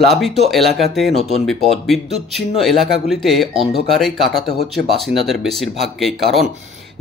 প্লাবিত এলাকাতে নতুন বিপদ। বিদ্যুৎছিন্ন এলাকাগুলিতে অন্ধকারেই কাটাতে হচ্ছে বাসিন্দাদের বেশিরভাগকেই, কারণ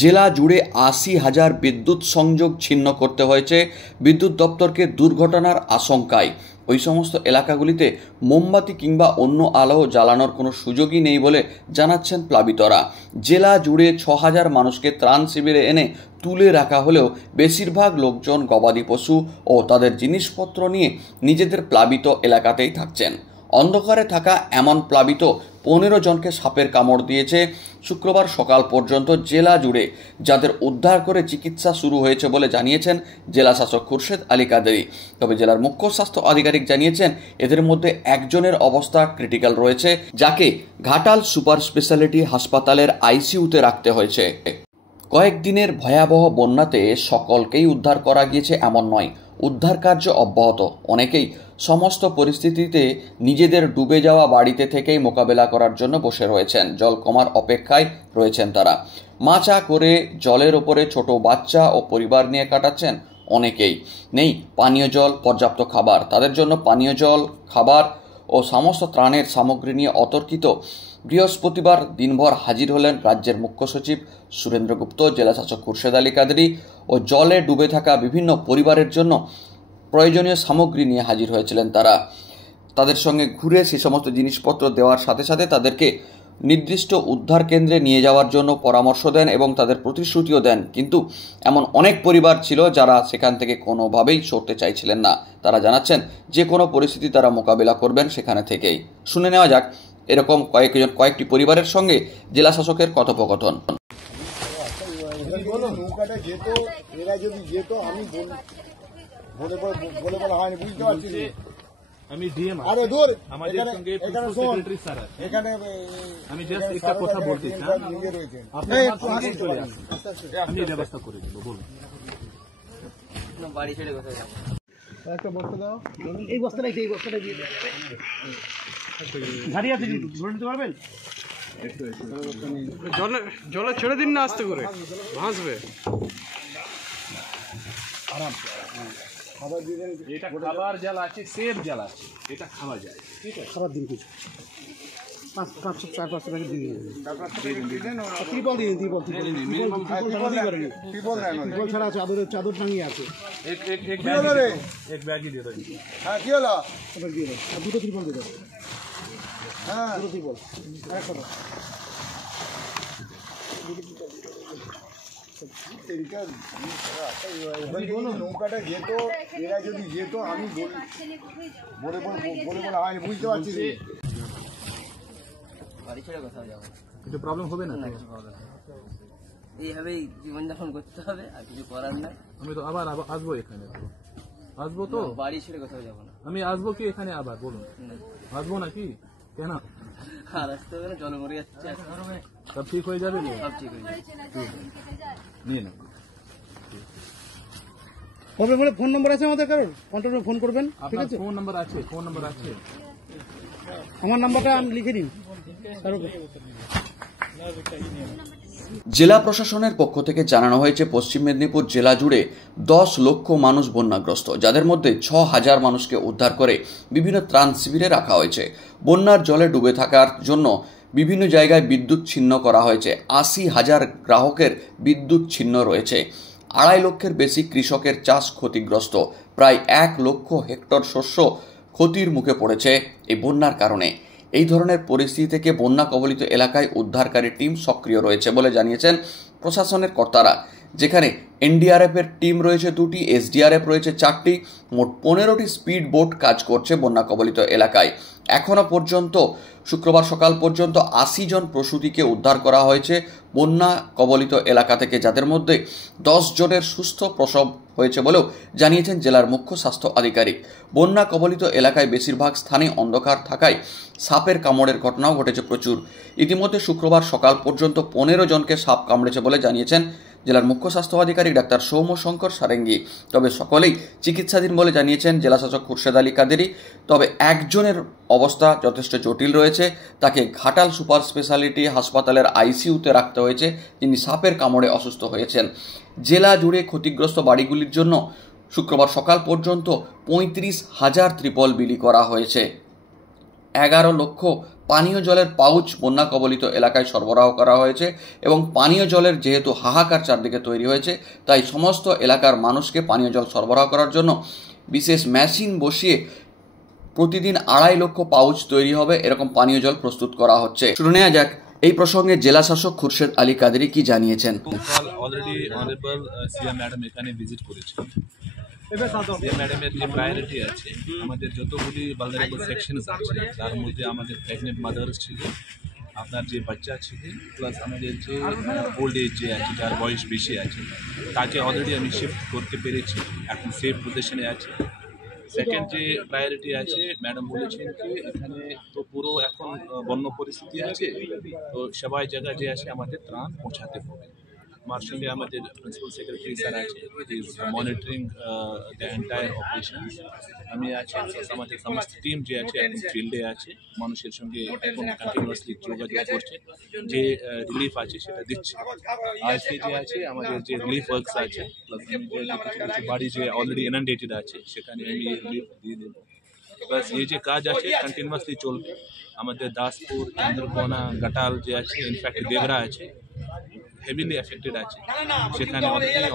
জেলা জুড়ে ৮০,০০০ বিদ্যুৎ সংযোগ ছিন্ন করতে হয়েছে বিদ্যুৎ দপ্তরকে দুর্ঘটনার আশঙ্কায়। ওই সমস্ত এলাকাগুলিতে মোমবাতি কিংবা অন্য আলো জ্বালানোর কোনো সুযোগই নেই বলে জানাচ্ছেন প্লাবিতরা। জেলা জুড়ে ৬,০০০ মানুষকে ত্রাণ শিবিরে এনে তুলে রাখা হলেও বেশিরভাগ লোকজন গবাদি পশু ও তাদের জিনিসপত্র নিয়ে নিজেদের প্লাবিত এলাকাতেই থাকছেন। অন্ধকারে থাকা এমন প্লাবিত ১৫ জনকে সাপের কামড় দিয়েছে শুক্রবার সকাল পর্যন্ত জেলা জুড়ে, যাদের উদ্ধার করে চিকিৎসা শুরু হয়েছে বলে জানিয়েছেন জেলা শাসক খুরশেদ আলী কাদেরী। তবে জেলার মুখ্য স্বাস্থ্য আধিকারিক জানিয়েছেন এদের মধ্যে একজনের অবস্থা ক্রিটিক্যাল রয়েছে, যাকে ঘাটাল সুপার স্পেশালিটি হাসপাতালের আইসিইউতে রাখতে হয়েছে। কয়েকদিনের ভয়াবহ বন্যাতে সকলকেই উদ্ধার করা গিয়েছে এমন নয়, উদ্ধার কার্য অব্যাহত। অনেকেই সমস্ত পরিস্থিতিতে নিজেদের ডুবে যাওয়া বাড়িতে থেকেই মোকাবেলা করার জন্য বসে রয়েছেন। জল কমার অপেক্ষায় রয়েছেন তারা। মাচা করে জলের ওপরে ছোট বাচ্চা ও পরিবার নিয়ে কাটাচ্ছেন অনেকেই। নেই পানীয় জল, পর্যাপ্ত খাবার। তাদের জন্য পানীয় জল, খাবার ও সমস্ত ত্রাণের সামগ্রী নিয়ে অতর্কিত বৃহস্পতিবার দিনভর হাজির হলেন রাজ্যের মুখ্য সচিব সুরেন্দ্র গুপ্ত, জেলা শাসক খুরশেদ আলী কাদেরী ও জলে ডুবে থাকা বিভিন্ন পরিবারের জন্য প্রয়োজনীয় সামগ্রী নিয়ে হাজির হয়েছিলেন তারা। তাদের সঙ্গে ঘুরে সে সমস্ত জিনিসপত্র দেওয়ার সাথে সাথে তাদেরকে নির্দিষ্ট উদ্ধার কেন্দ্রে নিয়ে যাওয়ার জন্য পরামর্শ দেন এবং তাদের প্রতিশ্রুতিও দেন। কিন্তু এমন অনেক পরিবার ছিল যারা সেখান থেকে কোনোভাবেই সরতে চাইছিলেন না। তারা জানাচ্ছেন যে কোনো পরিস্থিতি তারা মোকাবিলা করবেন সেখানে থেকেই। শুনে নেওয়া যাক এরকম কয়েকটি পরিবারের সঙ্গে জেলা শাসকের কথোপকথন। আমি ডিএম আমাদের সঙ্গে সেক্রেটারি স্যার এখানে আমি জাস্ট একটা কথা বলতে চাই, আপনি চলে আসুন, আমি ব্যবস্থা করে দেব। বলুন বাড়ি ছেড়ে কোথায় যাবো? একটা বস্তা দাও, এই বস্তাটা দিয়ে গাড়ি আছে কিন্তু ধরে নিতে পারবেন? জলে ছেড়ে দিন না, আস্তে করে ভাসবে। আরাম খাবার দিয়ে দেন। এটা খাবার জাল আছে, সেফ জাল আছে, এটা খাওয়া যায়। ঠিক আছে, খাবার দিন কিছু 500 400 টাকা দিয়ে দিন। ত্রিপল দিন, ত্রিপল ছাড়া চাদর টাঙিয়ে আছে। এক ব্যাগই দিয়ে দেন। হ্যাঁ কি হলো? দিয়ে দেন, আর দুটো ত্রিপল দিয়ে দেন। হ্যাঁ দুটো ত্রিপল, আরেকটা দাও। নৌকাটা যেত, এরা যদি যেত আমি বলে হয় বুঝতে পারছি। বাড়ি ছেড়ে কোথাও যাবো? কিছু প্রবলেম হবে না? এইভাবেই জীবনযাপন করতে হবে, আর কিছু করার নাই। আমি তো আবার আসবো, এখানে আসবো তো। বাড়ি ছেড়ে কোথাও যাবো না। আমি আসবো কি এখানে আবার? বলুন আসবো নাকি? কেন আর আসতে হবে না, জল মরে যাচ্ছে। সব ঠিক হয়ে যাবে? সব ঠিক হয়ে যাবে। নিয়ে না ফোন নম্বর আছে আমাদের, কারণ কন্ট্রোলে ফোন করবেন। ঠিক আছে, ফোন নাম্বার আছে, ফোন নাম্বার আছে। আমার নাম্বারটা আমি লিখে দিন। জেলা প্রশাসনের পক্ষ থেকে জানানো হয়েছে পশ্চিম মেদিনীপুর জেলা জুড়ে 10 লক্ষ মানুষ বন্যাগ্রস্ত, যাদের মধ্যে 6,000 মানুষকে উদ্ধার করে বিভিন্ন ত্রাণ শিবিরে রাখা হয়েছে। বন্যার জলে ডুবে থাকার জন্য বিভিন্ন জায়গায় বিদ্যুৎ ছিন্ন করা হয়েছে। 80,000 গ্রাহকের বিদ্যুৎ ছিন্ন রয়েছে। 2.5 লক্ষের বেশি কৃষকের চাষ ক্ষতিগ্রস্ত। প্রায় 1 লক্ষ হেক্টর শস্য ক্ষতির মুখে পড়েছে এই বন্যার কারণে। এই ধরনের পরিস্থিতি থেকে বন্যা কবলিত এলাকায় উদ্ধারকারী টিম সক্রিয় রয়েছে বলে জানিয়েছেন প্রশাসনের কর্তারা, যেখানে এনডিআরএফের টিম রয়েছে 2টি, এসডিআরএফ রয়েছে 4টি। মোট 15টি স্পিড বোট কাজ করছে বন্যা কবলিত এলাকায়। এখনও পর্যন্ত শুক্রবার সকাল পর্যন্ত 80 জন প্রসূতিকে উদ্ধার করা হয়েছে বন্যা কবলিত এলাকা থেকে, যাদের মধ্যে 10 জনের সুস্থ প্রসব হয়েছে বলেও জানিয়েছেন জেলার মুখ্য স্বাস্থ্য আধিকারিক। বন্যা কবলিত এলাকায় বেশিরভাগ স্থানে অন্ধকার থাকায় সাপের কামড়ের ঘটনাও ঘটেছে প্রচুর। ইতিমধ্যে শুক্রবার সকাল পর্যন্ত 15 জনকে সাপ কামড়েছে বলে জানিয়েছেন জেলার মুখ্য স্বাস্থ্য আধিকারিক ডাক্তার সৌম্যশঙ্কর সারেঙ্গী। তবে সকলেই চিকিৎসাধীন বলে জানিয়েছেন জেলা শাসক খুরশেদ আলী কাদেরী। তবে একজনের অবস্থা যথেষ্ট জটিল রয়েছে, তাকে ঘাটাল সুপার স্পেশালিটি হাসপাতালের আইসিইউতে রাখতে হয়েছে, যিনি সাপের কামড়ে অসুস্থ হয়েছেন। জেলা জুড়ে ক্ষতিগ্রস্ত বাড়িগুলির জন্য শুক্রবার সকাল পর্যন্ত 35,000 ত্রিপল বিলি করা হয়েছে। 11 লক্ষ পানীয় জলের পাউচ বন্যা কবলিত এলাকায় সরবরাহ করা হয়েছে এবং পানীয় জলের যেহেতু হাহাকার চারদিকে তৈরি হয়েছে, তাই সমস্ত এলাকার মানুষকে পানীয় জল সরবরাহ করার জন্য বিশেষ মেশিন বসিয়ে প্রতিদিন 2.5 লক্ষ পাউচ তৈরি হবে, এরকম পানীয় জল প্রস্তুত করা হচ্ছে। শুনে নেওয়া যাক এই প্রসঙ্গে জেলা শাসক খুরশেদ আলী কাদেরি কি জানিয়েছেন। অলরেডি অনারেবল সিএম ম্যাডাম এখানে ভিজিট করেছেন। সিএম ম্যাডামের যে প্রায়োরিটি আছে, আমাদের যতগুলি ভালনারেবল সেকশনস আছে তার মধ্যে আমাদের প্রেগনেন্ট মাদার্স ছিল, আপনার যে বাচ্চা ছিল, প্লাস আমাদের যে ওল্ড এজ যে আছে, যার বয়স বেশি আছে, তাকে অলরেডি আমি শিফট করতে পেরেছি, এখন সেফ পজিশনে আছে। সেকেন্ড যে প্রায়োরিটি আছে, ম্যাডাম বলেছেন কি এখানে তো পুরো এখন বন্য পরিস্থিতি আছে, তো সবাই জায়গা যে আছে আমাদের ত্রাণ পৌঁছাতে হবে। আমার সঙ্গে আমাদের প্রিন্সিপাল সেক্রেটারি স্যার আছে, is monitoring the entire operation. আমি আছি, আমাদের সমস্ত টিম যে আছে এখন ফিল্ডে আছে, মানুষের সঙ্গে এখন কন্টিনিউয়াসলি যোগাযোগ করছে, যে রিলিফ আছে সেটা দিচ্ছে। আজকে যে আছে আমাদের যে রিলিফ ওয়ার্কস আছে, প্লাস আমি যে কিছু কিছু বাড়ি যে অলরেডি ইনান্ডেটেড আছে সেখানে আমি রিলিফ দিয়ে দেবো। প্লাস এই যে কাজ আছে কন্টিনিউয়াসলি চলবে। আমাদের দাসপুর, চন্দ্রকোনা, ঘাটাল যে আছে, ইনফ্যাক্ট দেবরা আছে, হেভিলি এফেক্টেড আছে, সেখানে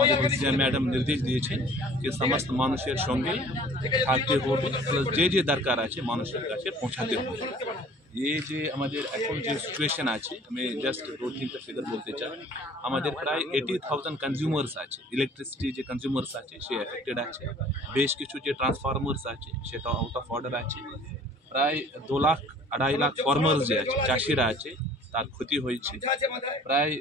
অনারেবল সিএম ম্যাডাম নির্দেশ দিয়েছেন যে সমস্ত মানুষের সঙ্গে থাকতে হবে, প্লাস যে যে দরকার আছে মানুষের কাছে পৌঁছাতে হবে। এই যে আমাদের এখন যে সিচুয়েশন আছে, আমি জাস্ট 2-3টা ফিগার বলতে চাই। আমাদের প্রায় 80,000 কনজিউমার্স আছে, ইলেকট্রিসিটি যে কনজিউমার্স আছে সে এফেক্টেড আছে। বেশ কিছু যে ট্রান্সফরমার্স আছে সেটা আউট অফ অর্ডার আছে। প্রায় 2 লাখ 2.5 লাখ ফার্মার্স যে আছে, চাষিরা আছে, তার ক্ষতি হয়েছে। প্রায়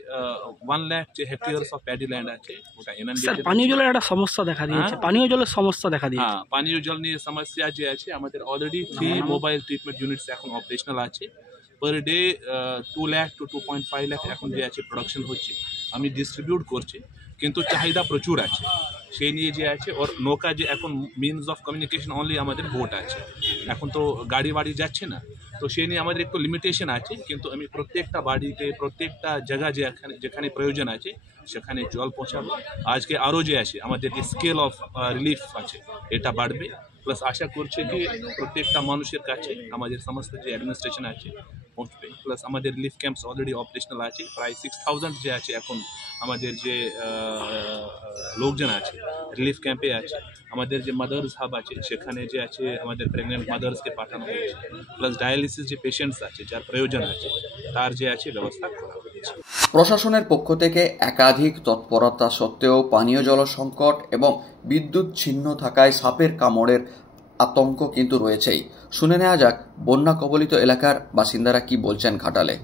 1 লাখ যে হেক্টয়ার্স অফ প্যাডি ল্যান্ড আছে ওটা ইনান্ডেটেড। পানীয় জলের একটা সমস্যা দেখা দিয়েছে, পানীয় জলের সমস্যা দেখা দিয়েছে। হ্যাঁ, পানীয় জল নিয়ে সমস্যা যে আছে, আমাদের অলরেডি 3 মোবাইল ট্রিটমেন্ট ইউনিটস এখন অপারেশনাল আছে। Per day 2 lakh to 2.5 lakh এখন যে আছে প্রোডাকশন হচ্ছে, আমি ডিস্ট্রিবিউট করছি, কিন্তু চাহিদা প্রচুর আছে সেই নিয়ে যে আছে। ওর নৌকা যে এখন মিনস অফ কমিউনিকেশন অনলি আমাদের বোট আছে, এখন তো গাড়ি বাড়ি যাচ্ছে না, তো সেই নিয়ে আমাদের একটু লিমিটেশন আছে। কিন্তু আমি প্রত্যেকটা বাড়িতে, প্রত্যেকটা জায়গা যে যেখানে প্রয়োজন আছে সেখানে জল পৌঁছাবো। আজকে আরও যে আছে আমাদের যে স্কেল অফ রিলিফ আছে এটা বাড়বে। প্লাস আশা করছি যে প্রত্যেকটা মানুষের কাছে আমাদের সমস্ত যে অ্যাডমিনিস্ট্রেশন আছে পৌঁছবে। প্লাস আমাদের রিলিফ ক্যাম্পস অলরেডি অপারেশনাল আছে, প্রায় 6,000 যে আছে এখন আমাদের যে লোকজন আছে রিলিফ ক্যাম্পে আছে। আমাদের যে মাদার্স হাব আছে সেখানে যে আছে আমাদের প্রেগনেন্ট মাদার্সকে পাঠানো হয়েছে, প্লাস ডায়ালিসিস যে পেশেন্টস আছে যার প্রয়োজন আছে তার যে আছে ব্যবস্থা করা হয়েছে। প্রশাসনের পক্ষ থেকে একাধিক তৎপরতা সত্ত্বেও পানীয় জল সংকট এবং বিদ্যুৎ ছিন্ন থাকায় সাপের কামড়ের আতঙ্ক কিন্তু রয়েছেই। শুনে নেওয়া যাক বন্যা কবলিত এলাকার বাসিন্দারা কি বলছেন ঘাটালে।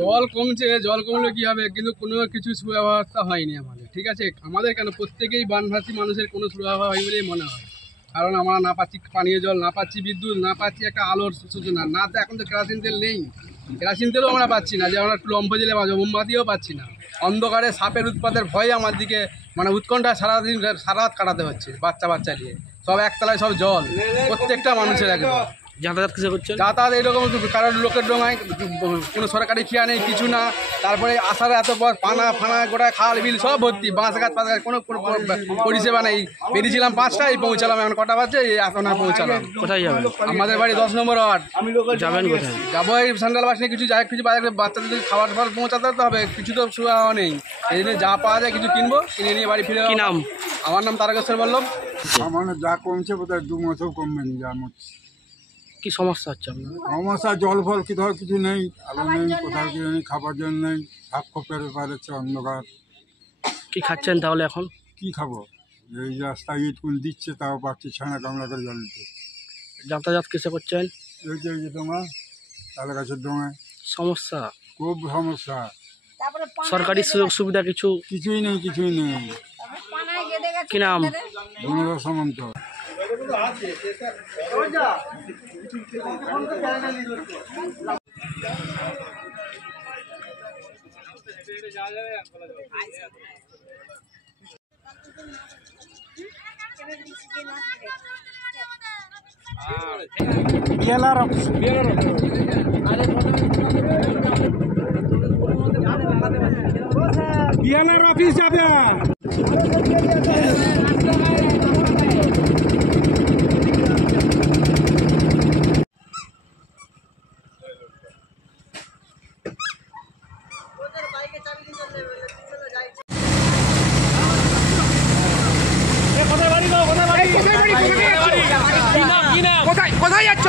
জল কমছে, জল কমলে কি হবে, কিন্তু কোনো কিছু সুব্যবস্থা হয়নি আমাদের। ঠিক আছে, আমাদের কেন প্রত্যেকেই বানভাসী মানুষের কোনো সুব্যবস্থা হয় বলেই মনে হয়। কারণ আমরা না পাচ্ছি পানীয় জল, না পাচ্ছি বিদ্যুৎ, না পাচ্ছি একটা আলোর সূচনা, না তো এখন তো কেরাসিন তেল নেই, কেরাসিন তেলও আমরা পাচ্ছি না, যে আমরা একটু লম্ফ জেলে বাজবো, মোমবাতিও পাচ্ছি না। অন্ধকারে সাপের উৎপাতের ভয়ে আমার দিকে মানে উৎকণ্ঠা সারাদিন সারা রাত কাটাতে হচ্ছে, বাচ্চা নিয়ে। সব একতলায় সব জল, প্রত্যেকটা মানুষের একদম। যাতায়াত কিসে করছেন? যাতায়াত এইরকম কারোর লোকের ডোঙায়, কোনো সরকারি খিয়া নেই, কিছু না। তারপরে আসার এত পর পানা ফানা গোটা খাল বিল সব ভর্তি, বাঁশ গাছ ফাঁস গাছ, কোনো পরিষেবা নেই। বেরিয়েছিলাম 5টায়, পৌঁছালাম এখন কটা বাজছে, এখন আর পৌঁছালাম। কোথায় যাবেন? আমাদের বাড়ি 10 নম্বর ওয়ার্ড। যাবেন কোথায়? যাবো এই সেন্ট্রাল বাস নিয়ে, কিছু যায়, কিছু বাজারে বাচ্চাদের খাবার ফাবার পৌঁছাতে হবে, কিছু তো সুবিধা নেই। এই জন্য যা পাওয়া যায় কিছু কিনবো, কিনে নিয়ে বাড়ি ফিরে। কি নাম? আমার নাম তারকেশ্বর বল্লভ। আমার যা কমছে বোধহয় 2 মাসেও কমবে না, যা হচ্ছে। কি সমস্যা হচ্ছে আপনার? সমস্যা জল ফল কোথাও কিছু নেই, আলো নেই, কোথাও কিছু নেই, খাবার জন্য নেই, সাপ খোপের ব্যাপার হচ্ছে, অন্ধকার। কি খাচ্ছেন তাহলে এখন? কি খাবো, এই রাস্তায় ইটকুন দিচ্ছে তাও পাচ্ছি ছানা কামড়া করে জল দিতে। যাতায়াত কিসে করছেন? এই যে ডোঙা, তালে গাছের ডোঙায় সমস্যা, খুব সমস্যা। সরকারি সুযোগ সুবিধা কিছুই নেই, কিছুই নেই। কি নাম? গুণধর সামন্ত। বিএলআর অফিস যাবে। কোথায় যাচ্ছ?